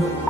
Thank mm -hmm. you.